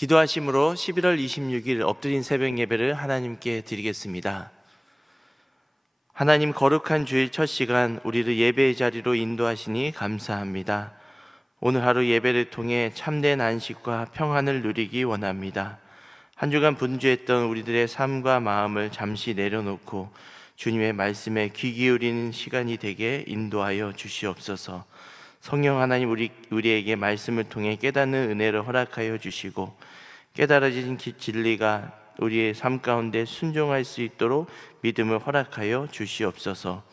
기도하심으로 11월 26일 엎드린 새벽 예배를 하나님께 드리겠습니다. 하나님, 거룩한 주일 첫 시간 우리를 예배의 자리로 인도하시니 감사합니다. 오늘 하루 예배를 통해 참된 안식과 평안을 누리기 원합니다. 한 주간 분주했던 우리들의 삶과 마음을 잠시 내려놓고 주님의 말씀에 귀 기울이는 시간이 되게 인도하여 주시옵소서. 성령 하나님, 우리에게 말씀을 통해 깨닫는 은혜를 허락하여 주시고 깨달아진 진리가 우리의 삶 가운데 순종할 수 있도록 믿음을 허락하여 주시옵소서.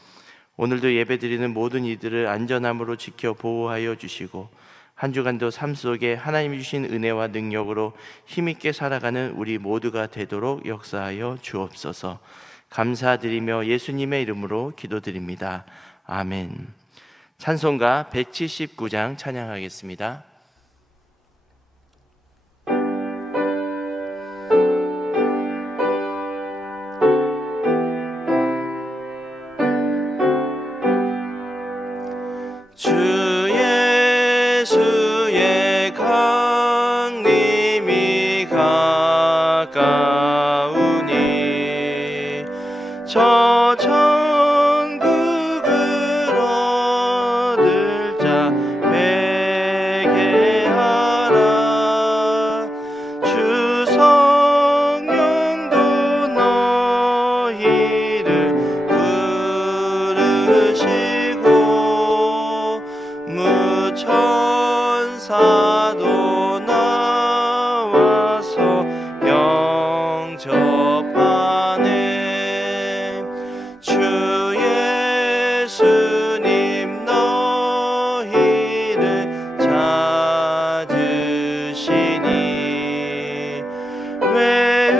오늘도 예배드리는 모든 이들을 안전함으로 지켜 보호하여 주시고 한 주간도 삶 속에 하나님이 주신 은혜와 능력으로 힘있게 살아가는 우리 모두가 되도록 역사하여 주옵소서. 감사드리며 예수님의 이름으로 기도드립니다. 아멘. 찬송가 179장 찬양하겠습니다. 주 예수의 강림이 가까우니 저 천국을 얻을 자 회개하라. 주 성령도 너희를 부르시고 무천사도 나와서 영접하네. 주 예수님 너희를 찾으시니 왜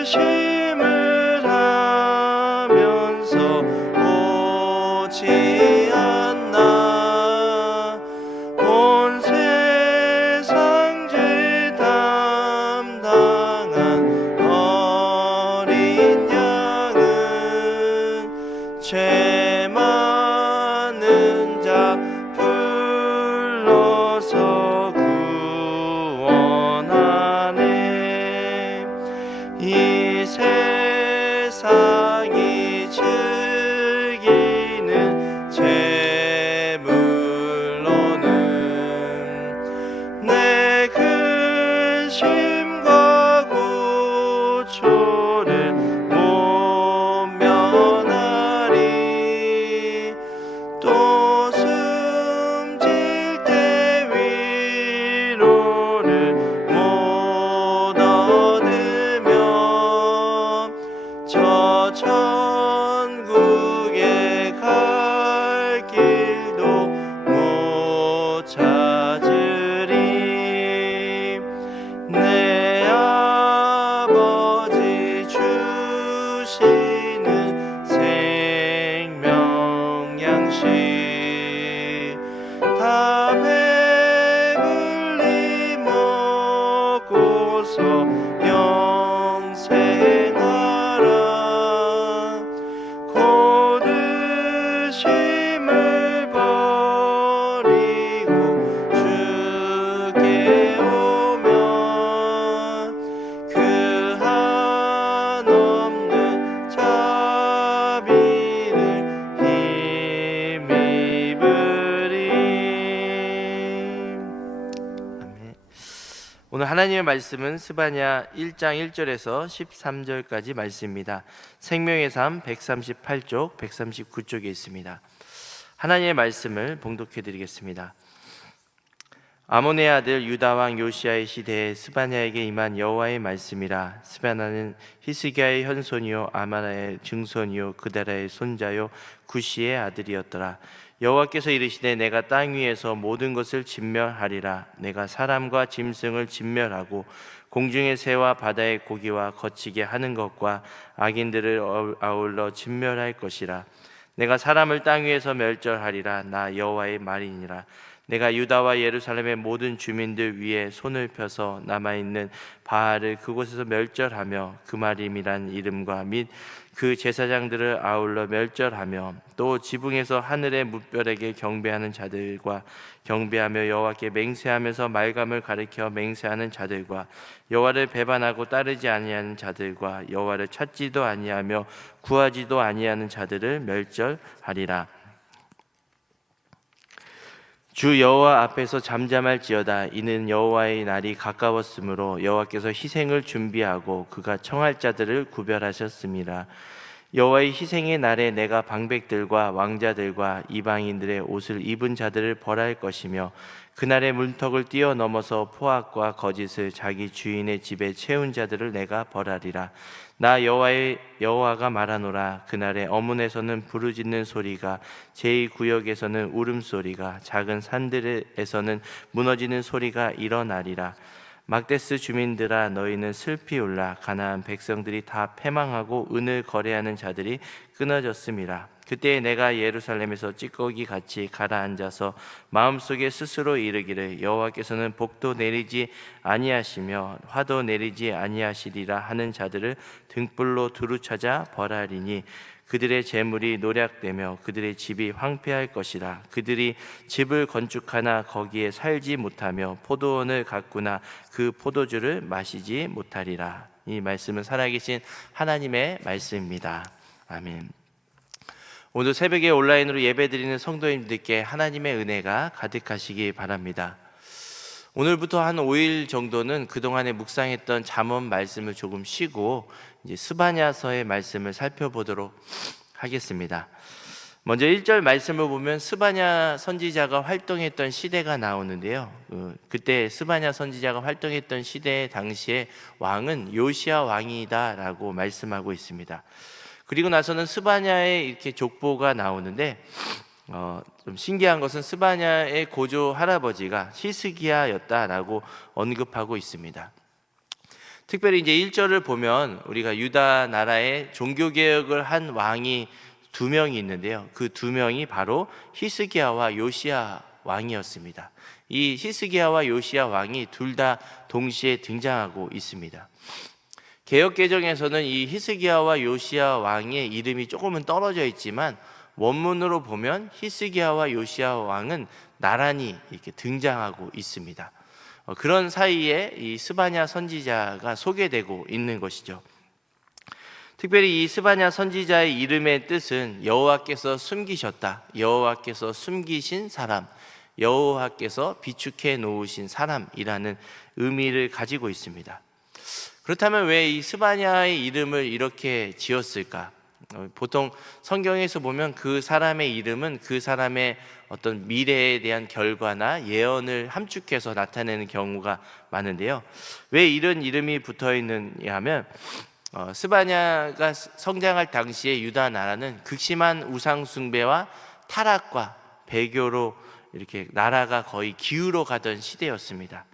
의심을 하면서 오지 않나. 온 세상 죄 담당한 어린 양은 죄 많은 자 불러서 구원하네. 이 세상이 즐기는 재물로는 내 근심과 고초를 못 면하리. 또 숨질 때 위로를 못 얻으며 저 천국에 갈 길도 못 찾으리. 내 아버지 주시는 생명 양식 다 배불리 먹고서 영생하라. 고드심을 버리고 주께 오면 그 한없는 자비를 힘입으리. 아멘. 오늘 하나님의 말씀은 스바냐 1장 1절에서 13절까지 말씀입니다. 생명의 삶 138쪽, 139쪽에 있습니다. 하나님의 말씀을 봉독해 드리겠습니다. 아몬의 아들 유다 왕 요시야의 시대에 스바냐에게 임한 여호와의 말씀이라. 스바냐는 히스기야의 현손이요 아마라의 증손이요 그다라의 손자요 구시의 아들이었더라. 여호와께서 이르시되 내가 땅 위에서 모든 것을 진멸하리라. 내가 사람과 짐승을 진멸하고 공중의 새와 바다의 고기와 거치게 하는 것과 악인들을 아울러 진멸할 것이라. 내가 사람을 땅 위에서 멸절하리라. 나 여호와의 말이니라. 내가 유다와 예루살렘의 모든 주민들 위에 손을 펴서 남아있는 바알을 그곳에서 멸절하며 그마림이란 이름과 및 그 제사장들을 아울러 멸절하며 또 지붕에서 하늘의 뭇별에게 경배하는 자들과 경배하며 여호와께 맹세하면서 말감을 가리켜 맹세하는 자들과 여호와를 배반하고 따르지 아니하는 자들과 여호와를 찾지도 아니하며 구하지도 아니하는 자들을 멸절하리라. 주 여호와 앞에서 잠잠할지어다. 이는 여호와의 날이 가까웠으므로 여호와께서 희생을 준비하고 그가 청할 자들을 구별하셨습니다. 여호와의 희생의 날에 내가 방백들과 왕자들과 이방인들의 옷을 입은 자들을 벌할 것이며 그날의 문턱을 뛰어넘어서 포악과 거짓을 자기 주인의 집에 채운 자들을 내가 벌하리라. 나 여호와가 말하노라. 그날에 어문에서는 부르짖는 소리가, 제2구역에서는 울음소리가, 작은 산들에서는 무너지는 소리가 일어나리라. 막데스 주민들아, 너희는 슬피 울라. 가나안 백성들이 다 패망하고 은을 거래하는 자들이 끊어졌음이라. 그때 내가 예루살렘에서 찌꺼기 같이 가라앉아서 마음속에 스스로 이르기를 여호와께서는 복도 내리지 아니하시며 화도 내리지 아니하시리라 하는 자들을 등불로 두루 찾아 벌하리니 그들의 재물이 노략되며 그들의 집이 황폐할 것이라. 그들이 집을 건축하나 거기에 살지 못하며 포도원을 가꾸나 그 포도주를 마시지 못하리라. 이 말씀은 살아계신 하나님의 말씀입니다. 아멘. 오늘 새벽에 온라인으로 예배드리는 성도님들께 하나님의 은혜가 가득하시기 바랍니다. 오늘부터 한 5일 정도는 그동안에 묵상했던 잠언 말씀을 조금 쉬고 이제 스바냐서의 말씀을 살펴보도록 하겠습니다. 먼저 1절 말씀을 보면 스바냐 선지자가 활동했던 시대가 나오는데요. 그때 스바냐 선지자가 활동했던 시대 당시에 왕은 요시야 왕이다라고 말씀하고 있습니다. 그리고 나서는 스바냐의 이렇게 족보가 나오는데 좀 신기한 것은 스바냐의 고조 할아버지가 히스기야였다라고 언급하고 있습니다. 특별히 이제 1절을 보면 우리가 유다 나라에 종교개혁을 한 왕이 2명이 있는데요. 그 2명이 바로 히스기야와 요시야 왕이었습니다. 이 히스기야와 요시야 왕이 둘 다 동시에 등장하고 있습니다. 개역개정에서는 이 히스기야와 요시야 왕의 이름이 조금은 떨어져 있지만 원문으로 보면 히스기야와 요시야 왕은 나란히 이렇게 등장하고 있습니다. 그런 사이에 이 스바냐 선지자가 소개되고 있는 것이죠. 특별히 이 스바냐 선지자의 이름의 뜻은 여호와께서 숨기셨다, 여호와께서 숨기신 사람, 여호와께서 비축해 놓으신 사람이라는 의미를 가지고 있습니다. 그렇다면 왜 이 스바냐의 이름을 이렇게 지었을까? 보통 성경에서 보면 그 사람의 이름은 그 사람의 어떤 미래에 대한 결과나 예언을 함축해서 나타내는 경우가 많은데요. 왜 이런 이름이 붙어 있느냐 하면 스바냐가 성장할 당시에 유다 나라는 극심한 우상 숭배와 타락과 배교로 이렇게 나라가 거의 기울어 가던 시대였습니다.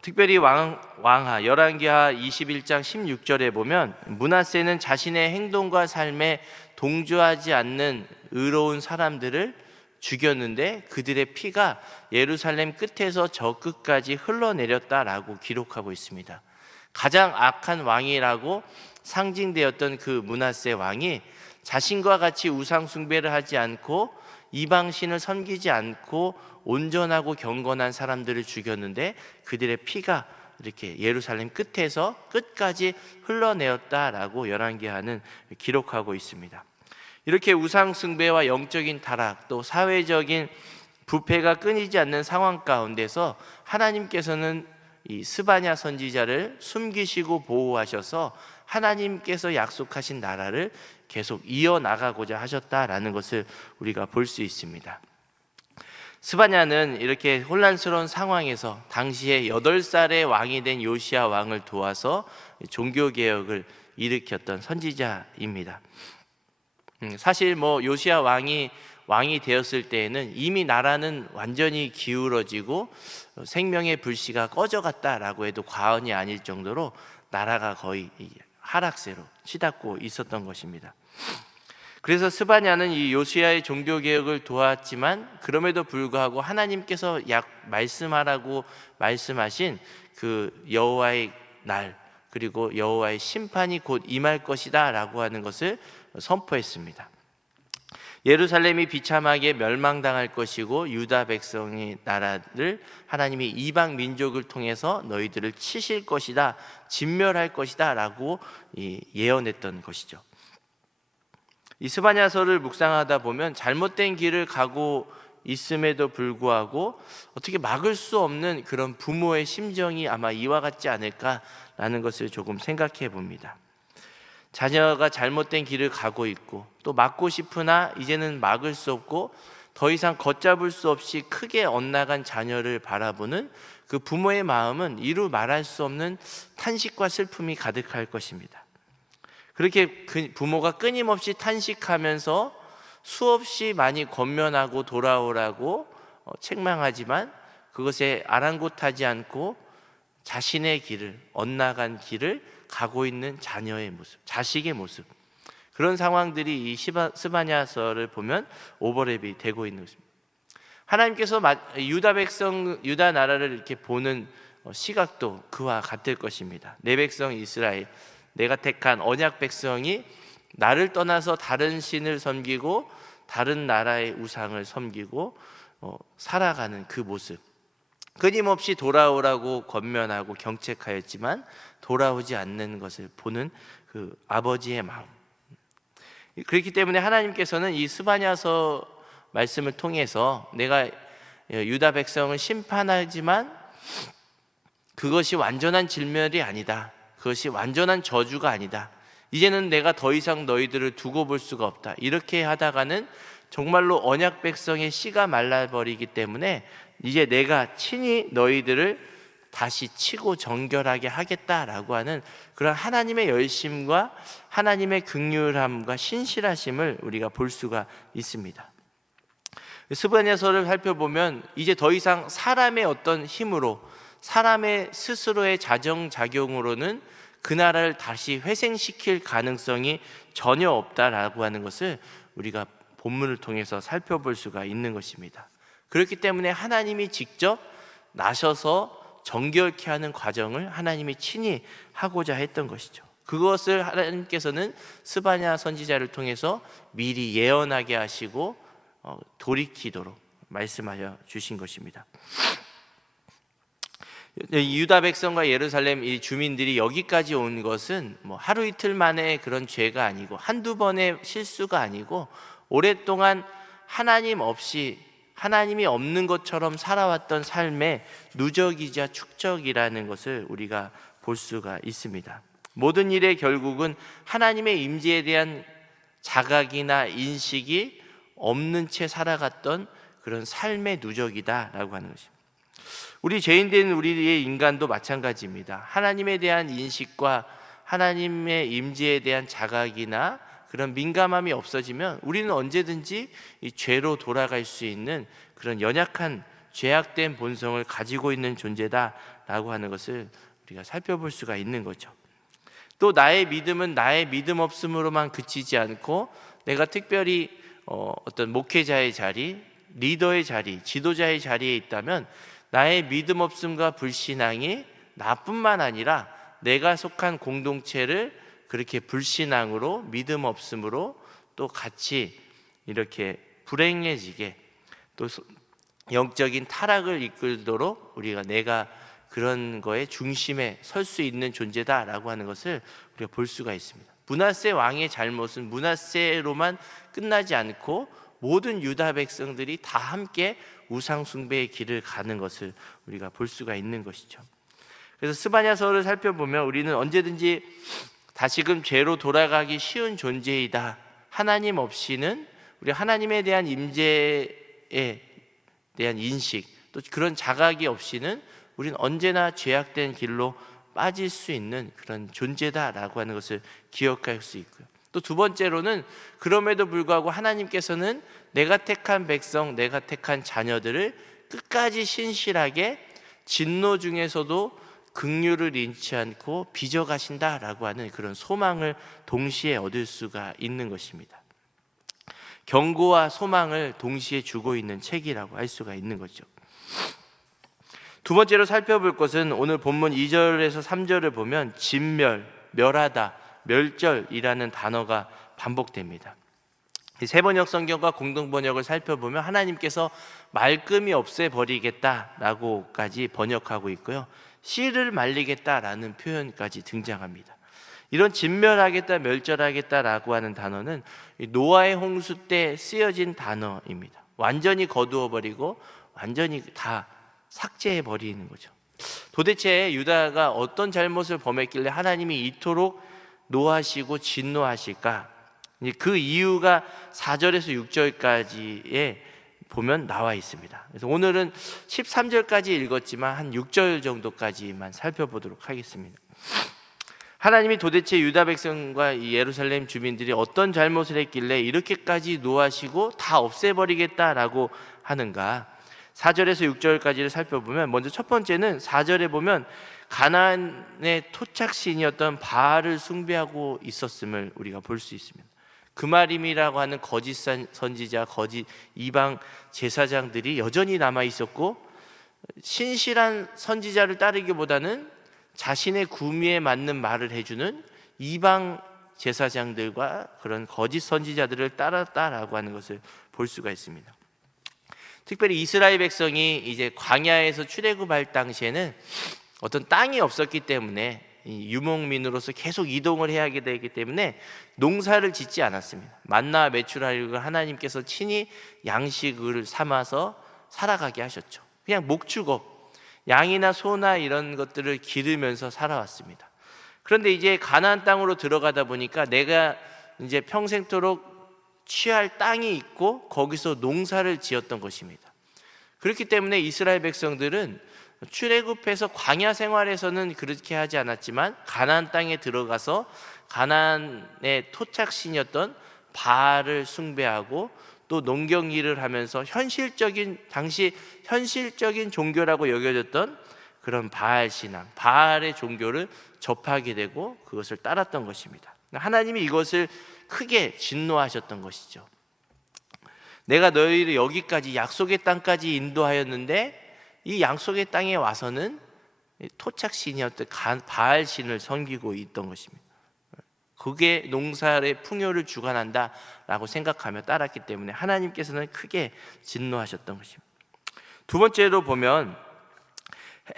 특별히 왕하 열왕기하 21장 16절에 보면 므낫세는 자신의 행동과 삶에 동조하지 않는 의로운 사람들을 죽였는데 그들의 피가 예루살렘 끝에서 저 끝까지 흘러내렸다라고 기록하고 있습니다. 가장 악한 왕이라고 상징되었던 그 므낫세 왕이 자신과 같이 우상 숭배를 하지 않고 이방신을 섬기지 않고 온전하고 경건한 사람들을 죽였는데 그들의 피가 이렇게 예루살렘 끝에서 끝까지 흘러내었다라고 열왕기하는 기록하고 있습니다. 이렇게 우상 숭배와 영적인 타락 또 사회적인 부패가 끊이지 않는 상황 가운데서 하나님께서는 이 스바냐 선지자를 숨기시고 보호하셔서 하나님께서 약속하신 나라를 계속 이어나가고자 하셨다라는 것을 우리가 볼 수 있습니다. 스바냐는 이렇게 혼란스러운 상황에서 당시에 8살의 왕이 된 요시야 왕을 도와서 종교개혁을 일으켰던 선지자입니다. 사실 요시야 왕이 되었을 때에는 이미 나라는 완전히 기울어지고 생명의 불씨가 꺼져갔다라고 해도 과언이 아닐 정도로 나라가 거의 하락세로 치닫고 있었던 것입니다. 그래서 스바냐는 이 요시야의 종교 개혁을 도왔지만 그럼에도 불구하고 하나님께서 말씀하라고 말씀하신 그 여호와의 날, 그리고 여호와의 심판이 곧 임할 것이다라고 하는 것을 선포했습니다. 예루살렘이 비참하게 멸망당할 것이고 유다 백성의 나라를 하나님이 이방 민족을 통해서 너희들을 치실 것이다, 진멸할 것이다 라고 예언했던 것이죠. 이 스바냐서를 묵상하다 보면 잘못된 길을 가고 있음에도 불구하고 어떻게 막을 수 없는 그런 부모의 심정이 아마 이와 같지 않을까라는 것을 조금 생각해 봅니다. 자녀가 잘못된 길을 가고 있고 또 막고 싶으나 이제는 막을 수 없고 더 이상 걷잡을 수 없이 크게 엇나간 자녀를 바라보는 그 부모의 마음은 이루 말할 수 없는 탄식과 슬픔이 가득할 것입니다. 그렇게 그 부모가 끊임없이 탄식하면서 수없이 많이 권면하고 돌아오라고 책망하지만 그것에 아랑곳하지 않고 자신의 길을, 엇나간 길을 가고 있는 자녀의 모습, 자식의 모습, 그런 상황들이 이 스바냐서를 보면 오버랩이 되고 있는 것입니다. 하나님께서 유다 백성, 유다 나라를 이렇게 보는 시각도 그와 같을 것입니다. 내 백성 이스라엘, 내가 택한 언약 백성이 나를 떠나서 다른 신을 섬기고 다른 나라의 우상을 섬기고 살아가는 그 모습, 끊임없이 돌아오라고 권면하고 경책하였지만 돌아오지 않는 것을 보는 그 아버지의 마음. 그렇기 때문에 하나님께서는 이 스바냐서 말씀을 통해서 내가 유다 백성을 심판하지만 그것이 완전한 진멸이 아니다, 그것이 완전한 저주가 아니다, 이제는 내가 더 이상 너희들을 두고 볼 수가 없다, 이렇게 하다가는 정말로 언약 백성의 씨가 말라버리기 때문에 이제 내가 친히 너희들을 다시 치고 정결하게 하겠다라고 하는 그런 하나님의 열심과 하나님의 긍휼함과 신실하심을 우리가 볼 수가 있습니다. 스바냐서를 살펴보면 이제 더 이상 사람의 어떤 힘으로, 사람의 스스로의 자정작용으로는 그 나라를 다시 회생시킬 가능성이 전혀 없다라고 하는 것을 우리가 본문을 통해서 살펴볼 수가 있는 것입니다. 그렇기 때문에 하나님이 직접 나셔서 정결케 하는 과정을 하나님이 친히 하고자 했던 것이죠. 그것을 하나님께서는 스바냐 선지자를 통해서 미리 예언하게 하시고 돌이키도록 말씀하여 주신 것입니다. 유다 백성과 예루살렘 이 주민들이 여기까지 온 것은 하루 이틀 만에 그런 죄가 아니고 한두 번의 실수가 아니고 오랫동안 하나님 없이, 하나님이 없는 것처럼 살아왔던 삶의 누적이자 축적이라는 것을 우리가 볼 수가 있습니다. 모든 일의 결국은 하나님의 임재에 대한 자각이나 인식이 없는 채 살아갔던 그런 삶의 누적이다라고 하는 것입니다. 우리 죄인된 우리의 인간도 마찬가지입니다. 하나님에 대한 인식과 하나님의 임재에 대한 자각이나 그런 민감함이 없어지면 우리는 언제든지 이 죄로 돌아갈 수 있는 그런 연약한 죄악된 본성을 가지고 있는 존재다라고 하는 것을 우리가 살펴볼 수가 있는 거죠. 또 나의 믿음은 나의 믿음 없음으로만 그치지 않고 내가 특별히 어떤 목회자의 자리, 리더의 자리, 지도자의 자리에 있다면 나의 믿음 없음과 불신앙이 나뿐만 아니라 내가 속한 공동체를 그렇게 불신앙으로, 믿음 없음으로 또 같이 이렇게 불행해지게, 또 영적인 타락을 이끌도록 내가 그런 거에 중심에 설 수 있는 존재다라고 하는 것을 우리가 볼 수가 있습니다. 므낫세 왕의 잘못은 므낫세로만 끝나지 않고 모든 유다 백성들이 다 함께 우상 숭배의 길을 가는 것을 우리가 볼 수가 있는 것이죠. 그래서 스바냐서를 살펴보면 우리는 언제든지 다시금 죄로 돌아가기 쉬운 존재이다, 하나님 없이는 우리 하나님에 대한 임재에 대한 인식, 또 그런 자각이 없이는 우리는 언제나 죄악된 길로 빠질 수 있는 그런 존재다라고 하는 것을 기억할 수 있고요. 또 두 번째로는 그럼에도 불구하고 하나님께서는 내가 택한 백성, 내가 택한 자녀들을 끝까지 신실하게 진노 중에서도 긍휼을 잃지 않고 빚어가신다라고 하는 그런 소망을 동시에 얻을 수가 있는 것입니다. 경고와 소망을 동시에 주고 있는 책이라고 할 수가 있는 거죠. 두 번째로 살펴볼 것은 오늘 본문 2절에서 3절을 보면 진멸, 멸하다, 멸절이라는 단어가 반복됩니다. 세번역 성경과 공동번역을 살펴보면 하나님께서 말끔히 없애버리겠다라고까지 번역하고 있고요, 씨를 말리겠다라는 표현까지 등장합니다. 이런 진멸하겠다, 멸절하겠다라고 하는 단어는 노아의 홍수 때 쓰여진 단어입니다. 완전히 거두어버리고 완전히 다 삭제해버리는 거죠. 도대체 유다가 어떤 잘못을 범했길래 하나님이 이토록 노하시고 진노하실까? 그 이유가 4절에서 6절까지에 보면 나와 있습니다. 그래서 오늘은 13절까지 읽었지만 한 6절 정도까지만 살펴보도록 하겠습니다. 하나님이 도대체 유다 백성과 이 예루살렘 주민들이 어떤 잘못을 했길래 이렇게까지 노하시고 다 없애버리겠다라고 하는가? 4절에서 6절까지를 살펴보면, 먼저 첫 번째는 4절에 보면 가나안의 토착신이었던 바알을 숭배하고 있었음을 우리가 볼 수 있습니다. 그마림이라고 하는 거짓 선지자, 거짓 이방 제사장들이 여전히 남아 있었고, 신실한 선지자를 따르기보다는 자신의 구미에 맞는 말을 해주는 이방 제사장들과 그런 거짓 선지자들을 따랐다라고 하는 것을 볼 수가 있습니다. 특별히 이스라엘 백성이 이제 광야에서 출애굽할 당시에는 어떤 땅이 없었기 때문에 유목민으로서 계속 이동을 해야 하게 되기 때문에 농사를 짓지 않았습니다. 만나 매출하려고 하나님께서 친히 양식을 삼아서 살아가게 하셨죠. 그냥 목축업, 양이나 소나 이런 것들을 기르면서 살아왔습니다. 그런데 이제 가나안 땅으로 들어가다 보니까 내가 이제 평생토록 취할 땅이 있고 거기서 농사를 지었던 것입니다. 그렇기 때문에 이스라엘 백성들은 출애굽해서 광야 생활에서는 그렇게 하지 않았지만 가나안 땅에 들어가서 가나안의 토착신이었던 바알을 숭배하고 또 농경 일을 하면서 당시 현실적인 종교라고 여겨졌던 그런 바알 신앙, 바알의 종교를 접하게 되고 그것을 따랐던 것입니다. 하나님이 이것을 크게 진노하셨던 것이죠. 내가 너희를 여기까지 약속의 땅까지 인도하였는데 이 약속의 땅에 와서는 토착신이었던 바알신을 섬기고 있던 것입니다. 그게 농사의 풍요를 주관한다라고 생각하며 따랐기 때문에 하나님께서는 크게 진노하셨던 것입니다. 두 번째로 보면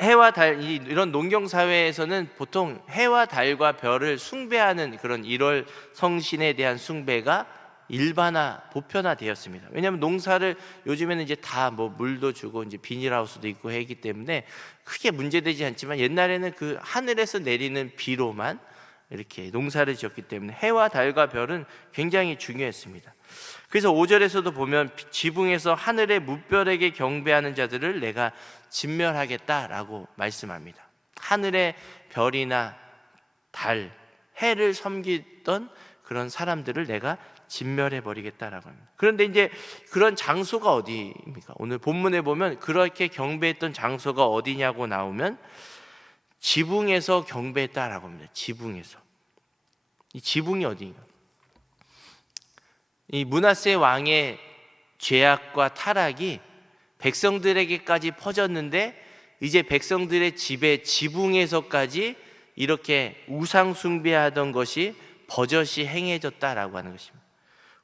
해와 달, 이런 농경 사회에서는 보통 해와 달과 별을 숭배하는 그런 1월 성신에 대한 숭배가 보편화되었습니다. 왜냐하면 농사를 요즘에는 이제 다 뭐 물도 주고 이제 비닐하우스도 있고 하기 때문에 크게 문제되지 않지만, 옛날에는 그 하늘에서 내리는 비로만 이렇게 농사를 지었기 때문에 해와 달과 별은 굉장히 중요했습니다. 그래서 5절에서도 보면 지붕에서 하늘의 무별에게 경배하는 자들을 내가 진멸하겠다라고 말씀합니다. 하늘의 별이나 달, 해를 섬기던 그런 사람들을 내가 진멸해 버리겠다라고 합니다. 그런데 이제 그런 장소가 어디입니까? 오늘 본문에 보면 그렇게 경배했던 장소가 어디냐고 나오면 지붕에서 경배했다라고 합니다. 지붕에서. 이 지붕이 어디인가? 이 므낫세 왕의 죄악과 타락이 백성들에게까지 퍼졌는데 이제 백성들의 집에 지붕에서까지 이렇게 우상 숭배하던 것이 버젓이 행해졌다라고 하는 것입니다.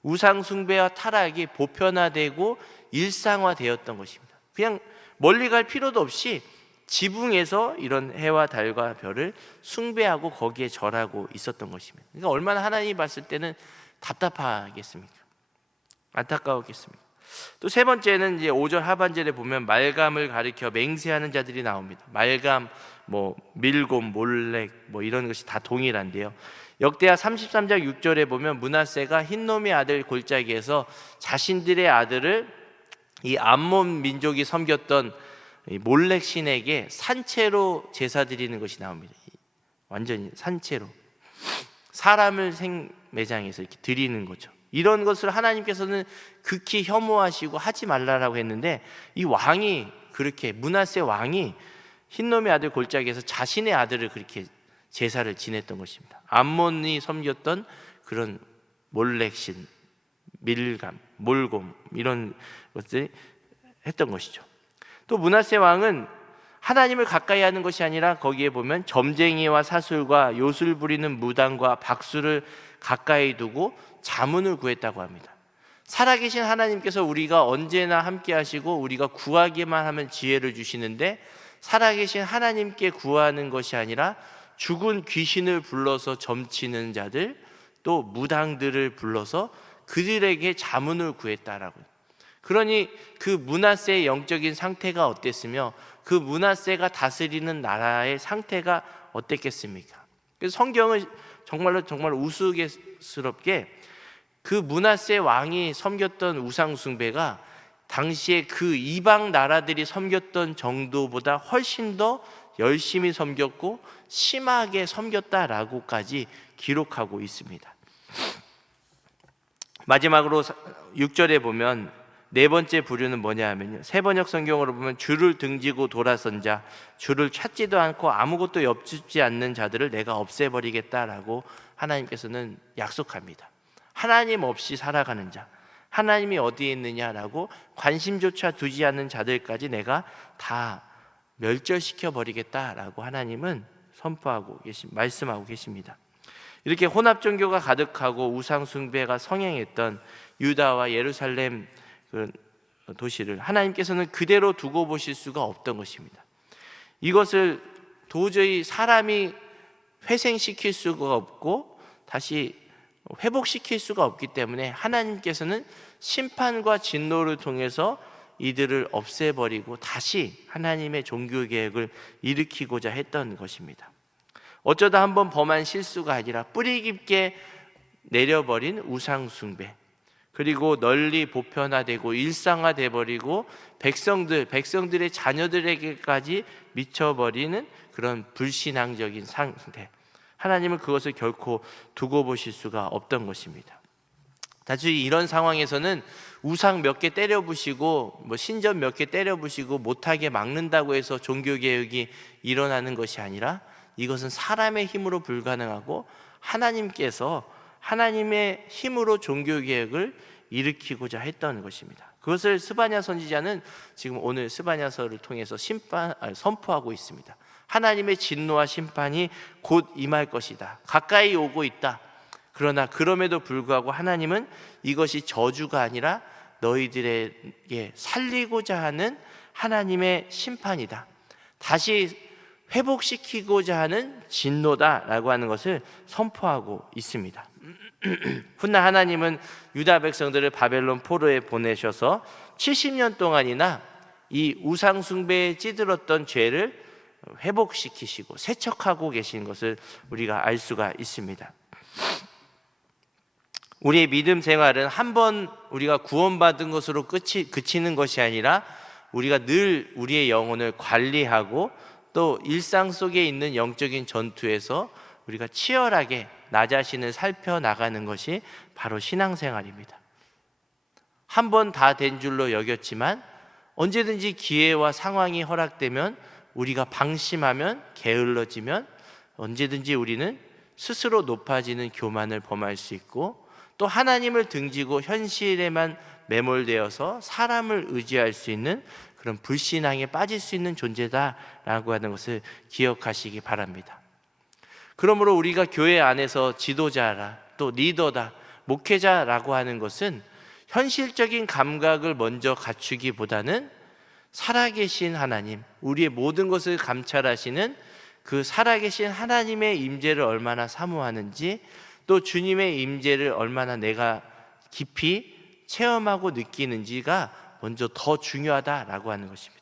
우상 숭배와 타락이 보편화되고 일상화되었던 것입니다. 그냥 멀리 갈 필요도 없이 지붕에서 이런 해와 달과 별을 숭배하고 거기에 절하고 있었던 것입니다. 그러니까 얼마나 하나님이 봤을 때는 답답하겠습니까? 안타까웠겠습니까? 또 세 번째는 이제 5절 하반절에 보면 말감을 가리켜 맹세하는 자들이 나옵니다. 말감, 밀곰, 몰렉 이런 것이 다 동일한데요. 역대하 33장 6절에 보면 므낫세가 흰놈의 아들 골짜기에서 자신들의 아들을 이 암몬 민족이 섬겼던 몰렉 신에게 산채로 제사 드리는 것이 나옵니다. 완전히 산채로 사람을 생매장해서 이렇게 드리는 거죠. 이런 것을 하나님께서는 극히 혐오하시고 하지 말라라고 했는데, 이 왕이 그렇게, 므낫세 왕이 흰놈의 아들 골짜기에서 자신의 아들을 그렇게 제사를 지냈던 것입니다. 암몬이 섬겼던 그런 몰렉신, 몰곰 이런 것들이 했던 것이죠. 또 므낫세 왕은 하나님을 가까이 하는 것이 아니라 거기에 보면 점쟁이와 사술과 요술 부리는 무당과 박수를 가까이 두고 자문을 구했다고 합니다. 살아계신 하나님께서 우리가 언제나 함께 하시고 우리가 구하기만 하면 지혜를 주시는데, 살아계신 하나님께 구하는 것이 아니라 죽은 귀신을 불러서 점치는 자들, 또 무당들을 불러서 그들에게 자문을 구했다라고. 그러니 그 므낫세의 영적인 상태가 어땠으며 그 므낫세가 다스리는 나라의 상태가 어땠겠습니까? 그래서 성경은 정말 우스갯스럽게 그 므낫세 왕이 섬겼던 우상 숭배가 당시에 그 이방 나라들이 섬겼던 정도보다 훨씬 더 열심히 섬겼고 심하게 섬겼다라고까지 기록하고 있습니다. 마지막으로 6절에 보면 네 번째 부류는 뭐냐 하면요, 세번역 성경으로 보면 주를 등지고 돌아선 자, 주를 찾지도 않고 아무것도 엽줍지 않는 자들을 내가 없애버리겠다라고 하나님께서는 약속합니다. 하나님 없이 살아가는 자, 하나님이 어디에 있느냐라고 관심조차 두지 않는 자들까지 내가 다 멸절시켜 버리겠다라고 하나님은 말씀하고 계십니다. 이렇게 혼합 종교가 가득하고 우상 숭배가 성행했던 유다와 예루살렘 그 도시를 하나님께서는 그대로 두고 보실 수가 없던 것입니다. 이것을 도저히 사람이 회생시킬 수가 없고 다시 회복시킬 수가 없기 때문에 하나님께서는 심판과 진노를 통해서 이들을 없애버리고 다시 하나님의 종교 계획을 일으키고자 했던 것입니다. 어쩌다 한번 범한 실수가 아니라 뿌리 깊게 내려버린 우상 숭배, 그리고 널리 보편화되고 일상화돼 버리고 백성들의 자녀들에게까지 미쳐버리는 그런 불신앙적인 상태, 하나님은 그것을 결코 두고 보실 수가 없던 것입니다. 단지 이런 상황에서는 우상 몇 개 때려부시고 신전 몇 개 때려부시고 못하게 막는다고 해서 종교개혁이 일어나는 것이 아니라 이것은 사람의 힘으로 불가능하고 하나님께서 하나님의 힘으로 종교개혁을 일으키고자 했던 것입니다. 그것을 스바냐 선지자는 지금 오늘 스바냐서를 통해서 선포하고 있습니다. 하나님의 진노와 심판이 곧 임할 것이다. 가까이 오고 있다. 그러나 그럼에도 불구하고 하나님은 이것이 저주가 아니라 너희들에게 살리고자 하는 하나님의 심판이다. 다시 회복시키고자 하는 진노다라고 하는 것을 선포하고 있습니다. 훗날 하나님은 유다 백성들을 바벨론 포로에 보내셔서 70년 동안이나 이 우상 숭배에 찌들었던 죄를 회복시키시고 세척하고 계신 것을 우리가 알 수가 있습니다. 우리의 믿음 생활은 한번 우리가 구원받은 것으로 그치는 것이 아니라 우리가 늘 우리의 영혼을 관리하고 또 일상 속에 있는 영적인 전투에서 우리가 치열하게 나 자신을 살펴나가는 것이 바로 신앙생활입니다. 한 번 다 된 줄로 여겼지만 언제든지 기회와 상황이 허락되면 우리가 방심하면 게을러지면 언제든지 우리는 스스로 높아지는 교만을 범할 수 있고 또 하나님을 등지고 현실에만 매몰되어서 사람을 의지할 수 있는 그런 불신앙에 빠질 수 있는 존재다라고 하는 것을 기억하시기 바랍니다. 그러므로 우리가 교회 안에서 지도자라 또 리더다 목회자라고 하는 것은 현실적인 감각을 먼저 갖추기보다는 살아계신 하나님, 우리의 모든 것을 감찰하시는 그 살아계신 하나님의 임재를 얼마나 사모하는지 또 주님의 임재를 얼마나 내가 깊이 체험하고 느끼는지가 먼저 더 중요하다라고 하는 것입니다.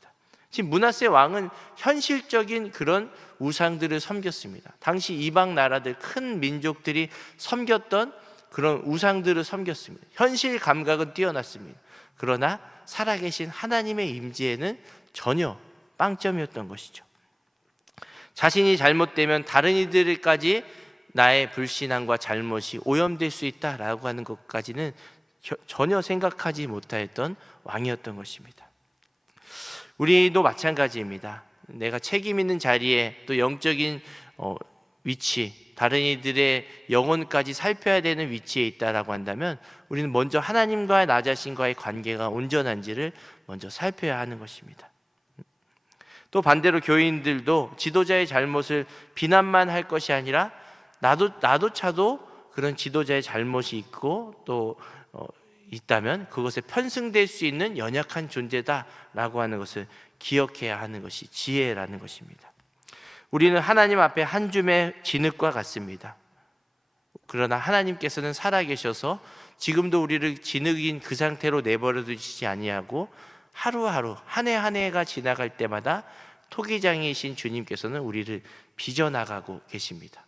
지금 므낫세 왕은 현실적인 그런 우상들을 섬겼습니다. 당시 이방 나라들 큰 민족들이 섬겼던 그런 우상들을 섬겼습니다. 현실 감각은 뛰어났습니다. 그러나 살아계신 하나님의 임재에는 전혀 빵점이었던 것이죠. 자신이 잘못되면 다른 이들까지 나의 불신앙과 잘못이 오염될 수 있다라고 하는 것까지는 전혀 생각하지 못하였던 왕이었던 것입니다. 우리도 마찬가지입니다. 내가 책임 있는 자리에 또 영적인 위치, 다른 이들의 영혼까지 살펴야 되는 위치에 있다라고 한다면 우리는 먼저 하나님과 나 자신과의 관계가 온전한지를 먼저 살펴야 하는 것입니다. 또 반대로 교인들도 지도자의 잘못을 비난만 할 것이 아니라 나도차도 그런 지도자의 잘못이 있고 또 있다면 그것에 편승될 수 있는 연약한 존재다라고 하는 것을 기억해야 하는 것이 지혜라는 것입니다. 우리는 하나님 앞에 한 줌의 진흙과 같습니다. 그러나 하나님께서는 살아계셔서 지금도 우리를 진흙인 그 상태로 내버려 두시지 아니하고 하루하루 한 해 한 해가 지나갈 때마다 토기장이신 주님께서는 우리를 빚어나가고 계십니다.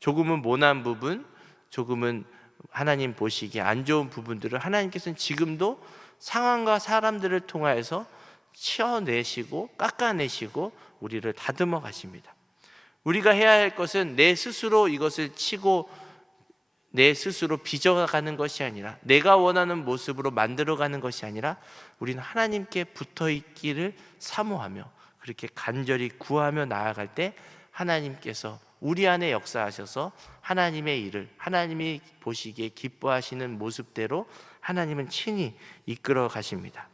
조금은 모난 부분, 조금은 하나님 보시기에 안 좋은 부분들을 하나님께서는 지금도 상황과 사람들을 통하여서 치어내시고 깎아내시고 우리를 다듬어 가십니다. 우리가 해야 할 것은 내 스스로 이것을 치고 내 스스로 빚어가는 것이 아니라 내가 원하는 모습으로 만들어가는 것이 아니라 우리는 하나님께 붙어있기를 사모하며 그렇게 간절히 구하며 나아갈 때 하나님께서 우리 안에 역사하셔서 하나님의 일을 하나님이 보시기에 기뻐하시는 모습대로 하나님은 친히 이끌어 가십니다.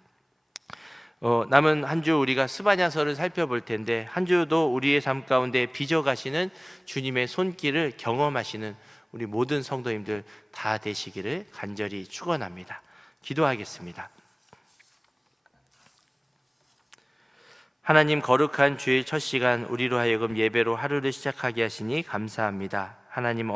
남은 한 주 우리가 스바냐서를 살펴볼 텐데 한 주도 우리의 삶 가운데 빚어가시는 주님의 손길을 경험하시는 우리 모든 성도님들 다 되시기를 간절히 축원합니다. 기도하겠습니다. 하나님, 거룩한 주일 첫 시간 우리로 하여금 예배로 하루를 시작하게 하시니 감사합니다. 하나님은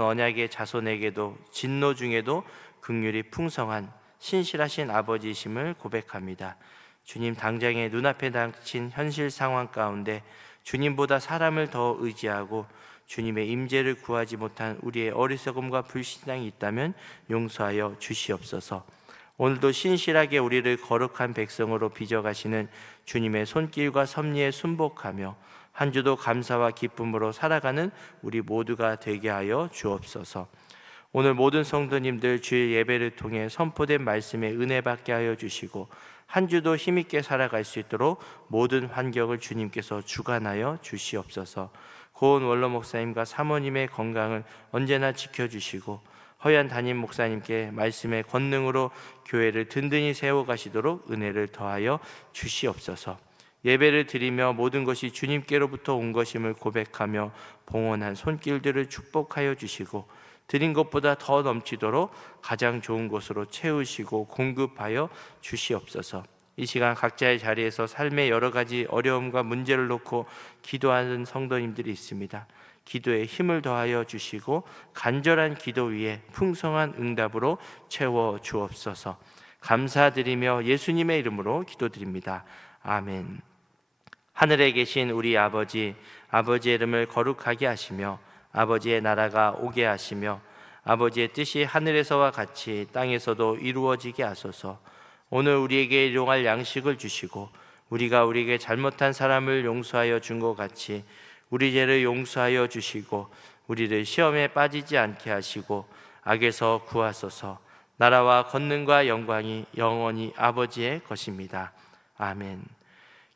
언약의 자손에게도 진노 중에도 긍휼이 풍성한 신실하신 아버지이심을 고백합니다. 주님, 당장의 눈앞에 닥친 현실 상황 가운데 주님보다 사람을 더 의지하고 주님의 임재를 구하지 못한 우리의 어리석음과 불신앙이 있다면 용서하여 주시옵소서. 오늘도 신실하게 우리를 거룩한 백성으로 빚어가시는 주님의 손길과 섭리에 순복하며 한 주도 감사와 기쁨으로 살아가는 우리 모두가 되게 하여 주옵소서. 오늘 모든 성도님들 주일 예배를 통해 선포된 말씀에 은혜 받게 하여 주시고 한 주도 힘있게 살아갈 수 있도록 모든 환경을 주님께서 주관하여 주시옵소서. 고은 원로 목사님과 사모님의 건강을 언제나 지켜주시고 허연 담임 목사님께 말씀의 권능으로 교회를 든든히 세워가시도록 은혜를 더하여 주시옵소서. 예배를 드리며 모든 것이 주님께로부터 온 것임을 고백하며 봉헌한 손길들을 축복하여 주시고 드린 것보다 더 넘치도록 가장 좋은 곳으로 채우시고 공급하여 주시옵소서. 이 시간 각자의 자리에서 삶의 여러 가지 어려움과 문제를 놓고 기도하는 성도님들이 있습니다. 기도에 힘을 더하여 주시고 간절한 기도 위에 풍성한 응답으로 채워 주옵소서. 감사드리며 예수님의 이름으로 기도드립니다. 아멘. 하늘에 계신 우리 아버지의 이름을 거룩하게 하시며 아버지의 나라가 오게 하시며 아버지의 뜻이 하늘에서와 같이 땅에서도 이루어지게 하소서. 오늘 우리에게 일용할 양식을 주시고 우리가 우리에게 잘못한 사람을 용서하여 준 것 같이 우리 죄를 용서하여 주시고 우리를 시험에 빠지지 않게 하시고 악에서 구하소서. 나라와 권능과 영광이 영원히 아버지의 것입니다. 아멘.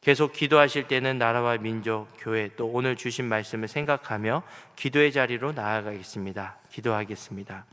계속 기도하실 때는 나라와 민족, 교회 또 오늘 주신 말씀을 생각하며 기도의 자리로 나아가겠습니다. 기도하겠습니다.